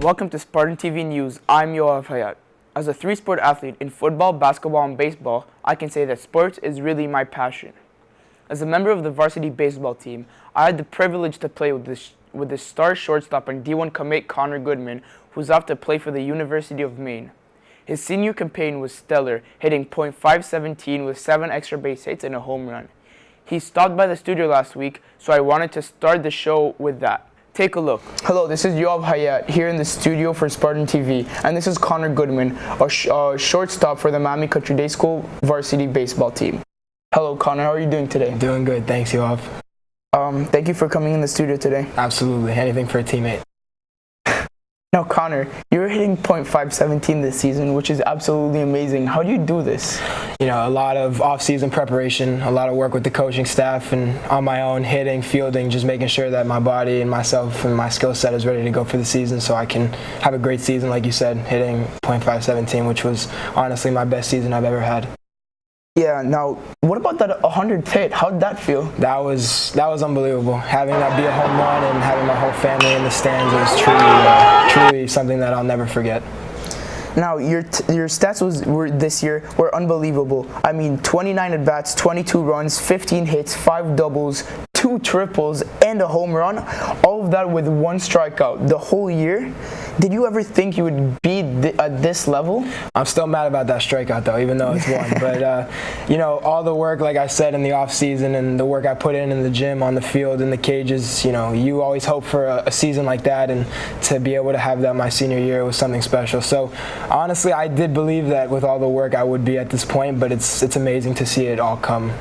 Welcome to SpartanTV News. I'm Yoav Haiat. As a three-sport athlete in football, basketball, and baseball, I can say that sports is really my passion. As a member of the varsity baseball team, I had the privilege to play with the star shortstop and D1 commit Connor Goodman, who's off to play for the University of Maine. His senior campaign was stellar, hitting .517 with 7 extra base hits and a home run. He stopped by the studio last week, so I wanted to start the show with that. Take a look. Hello, this is Yoav Haiat here in the studio for Spartan TV, and this is Connor Goodman, a shortstop for the Miami Country Day School varsity baseball team. Hello, Connor. How are you doing today? Doing good, thanks, Yoav. Thank you for coming in the studio today. Absolutely, anything for a teammate. Now, Connor, you're hitting .517 this season, which is absolutely amazing. How do you do this? You know, a lot of off-season preparation, a lot of work with the coaching staff, and on my own, hitting, fielding, just making sure that my body and myself and my skill set is ready to go for the season so I can have a great season, like you said, hitting .517, which was honestly my best season I've ever had. Yeah, now, what about that 100th hit? How did that feel? That was unbelievable. Having that be a home run and having my whole family in the stands was truly something that I'll never forget. Now, your stats this year were unbelievable. I mean, 29 at-bats, 22 runs, 15 hits, 5 doubles, 2 triples, and a home run. All of that with 1 strikeout the whole year. Did you ever think you would be at this level? I'm still mad about that strikeout, though, even though it's 1. But, you know, all the work, like I said, in the off-season and the work I put in the gym, on the field, in the cages, you know, you always hope for a season like that, and to be able to have that my senior year was something special. So, honestly, I did believe that with all the work I would be at this point, but it's amazing to see it all come.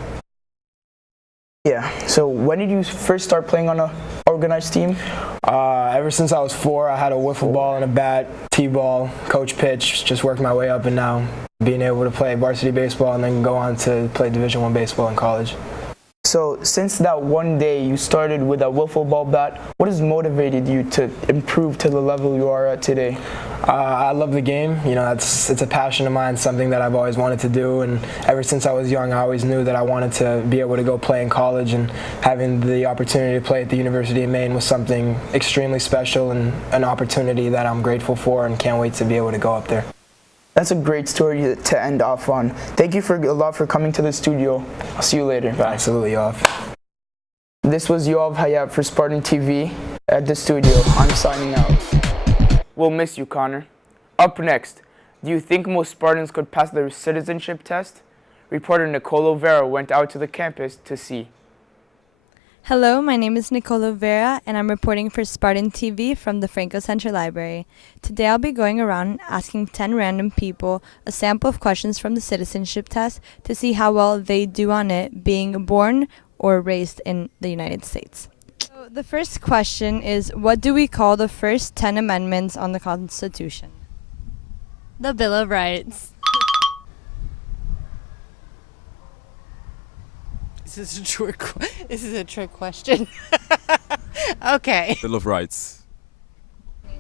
Yeah, so when did you first start playing on an organized team? Ever since I was 4, I had a wiffle ball and a bat, t-ball, coach pitch, just worked my way up, and now being able to play varsity baseball and then go on to play Division I baseball in college. So since that one day you started with a wiffle ball bat, what has motivated you to improve to the level you are at today? I love the game. You know, it's a passion of mine, something that I've always wanted to do, and ever since I was young, I always knew that I wanted to be able to go play in college, and having the opportunity to play at the University of Maine was something extremely special and an opportunity that I'm grateful for and can't wait to be able to go up there. That's a great story to end off on. Thank you a lot for coming to the studio. I'll see you later. Bye. Absolutely, Yoav. This was Yoav Haiat for Spartan TV at the studio. I'm signing out. We'll miss you, Connor. Up next, do you think most Spartans could pass their citizenship test? Reporter Nicole Rivera went out to the campus to see. Hello, my name is Nicole Rivera, and I'm reporting for Spartan TV from the Franco Center Library. Today I'll be going around asking 10 random people a sample of questions from the citizenship test to see how well they do on it, being born or raised in the United States. So the first question is, what do we call the first 10 amendments on the Constitution? The Bill of Rights. This is a trick question. Okay. Bill of Rights.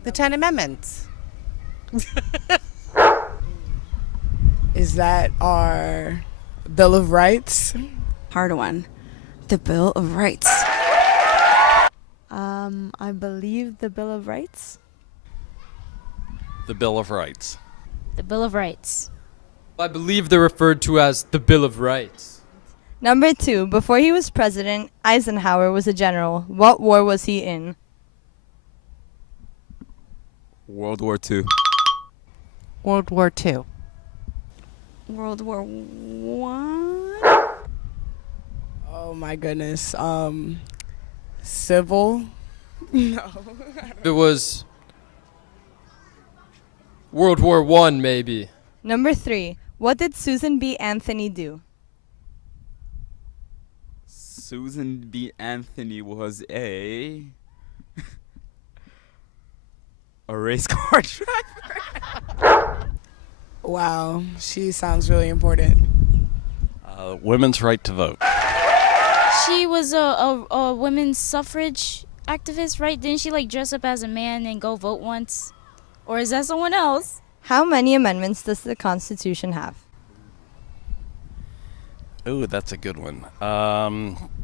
The 10 Amendments. Is that our Bill of Rights? Hard one. The Bill of Rights. I believe the Bill of Rights. The Bill of Rights. The Bill of Rights. I believe they're referred to as the Bill of Rights. Number 2, before he was president, Eisenhower was a general. What war was he in? World War II. World War II. World War One. Oh my goodness. Civil? No. It was World War I, maybe. Number 3, what did Susan B. Anthony do? Susan B. Anthony was a race car driver. Wow, she sounds really important. Women's right to vote. She was a women's suffrage activist, right? Didn't she like dress up as a man and go vote once? Or is that someone else? How many amendments does the Constitution have? Ooh, that's a good one.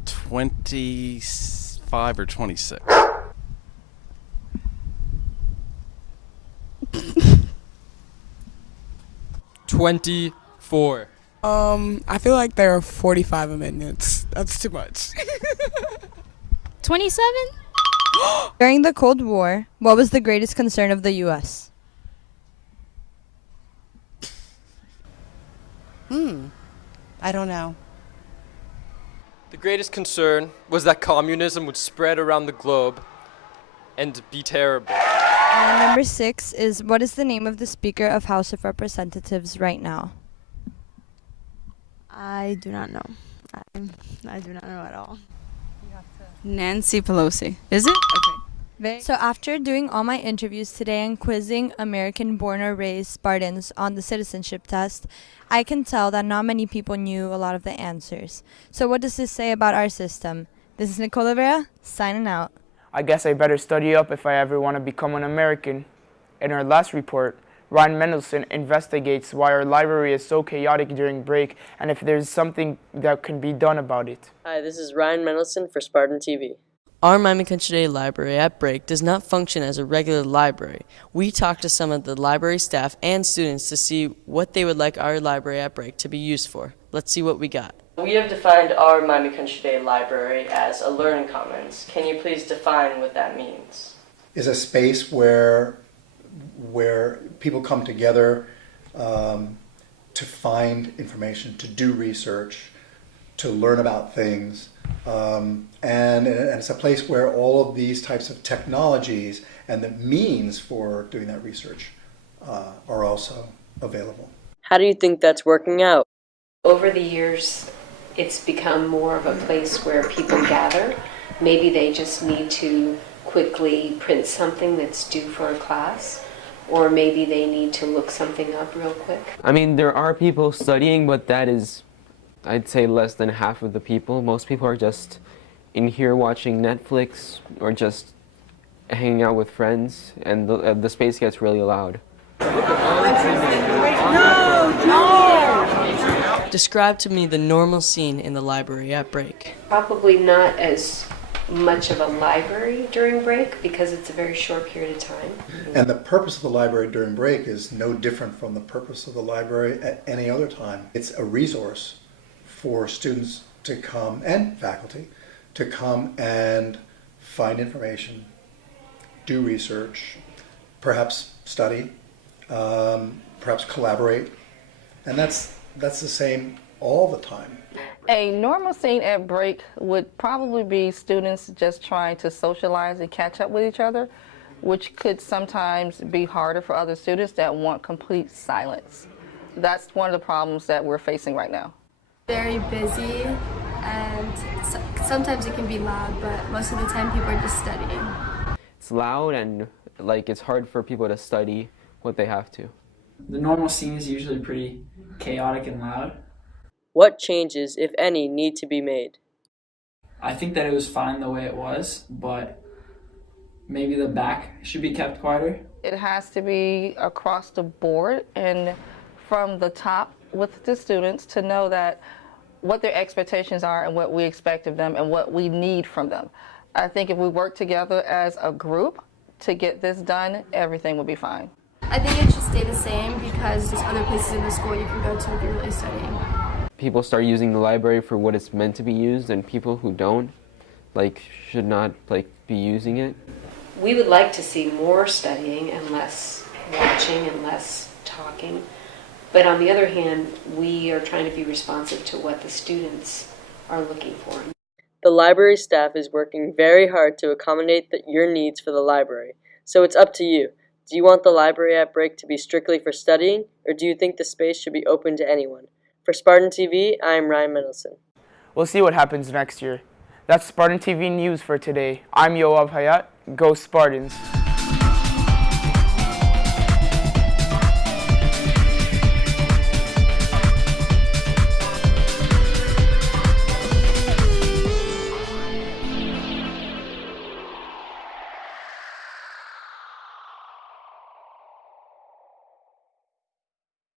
25 or 26. 24. I feel like there are 45 amendments. That's too much. 27? During the Cold War, what was the greatest concern of the U.S.? I don't know. The greatest concern was that communism would spread around the globe and be terrible. And number 6 is, what is the name of the Speaker of House of Representatives right now? I do not know. I do not know at all. Nancy Pelosi. Is it? Okay. So after doing all my interviews today and quizzing American-born or raised Spartans on the citizenship test, I can tell that not many people knew a lot of the answers. So what does this say about our system? This is Nicole, Rivera, signing out. I guess I better study up if I ever want to become an American. In our last report, Ryan Mendelssohn investigates why our library is so chaotic during break and if there's something that can be done about it. Hi, this is Ryan Mendelssohn for SpartanTV. Our Miami Country Day library at break does not function as a regular library. We talked to some of the library staff and students to see what they would like our library at break to be used for. Let's see what we got. We have defined our Miami Country Day library as a learning commons. Can you please define what that means? Is a space where people come together to find information, to do research, to learn about things. And it's a place where all of these types of technologies and the means for doing that research are also available. How do you think that's working out? Over the years, it's become more of a place where people gather. Maybe they just need to quickly print something that's due for a class, or maybe they need to look something up real quick. I mean, there are people studying, but that is, I'd say, less than half of the people. Most people are just in here watching Netflix or just hanging out with friends, and the space gets really loud. Describe to me the normal scene in the library at break. Probably not as much of a library during break because it's a very short period of time. And the purpose of the library during break is no different from the purpose of the library at any other time. It's a resource for students to come, and faculty, to come and find information, do research, perhaps study, perhaps collaborate, and that's the same all the time. A normal scene at break would probably be students just trying to socialize and catch up with each other, which could sometimes be harder for other students that want complete silence. That's one of the problems that we're facing right now. Very busy, and sometimes it can be loud, but most of the time people are just studying. It's loud and it's hard for people to study what they have to. The normal scene is usually pretty chaotic and loud. What changes, if any, need to be made? I think that it was fine the way it was, but maybe the back should be kept quieter. It has to be across the board and from the top with the students to know that what their expectations are and what we expect of them and what we need from them. I think if we work together as a group to get this done, everything will be fine. I think it should stay the same because there's other places in the school you can go to if you're really studying. People start using the library for what it's meant to be used, and people who don't, should not, be using it. We would like to see more studying and less watching and less talking. But on the other hand, we are trying to be responsive to what the students are looking for. The library staff is working very hard to accommodate your needs for the library, so it's up to you. Do you want the library at break to be strictly for studying, or do you think the space should be open to anyone? For Spartan TV, I am Ryan Mendelssohn. We'll see what happens next year. That's Spartan TV News for today. I'm Yoav Haiat. Go Spartans!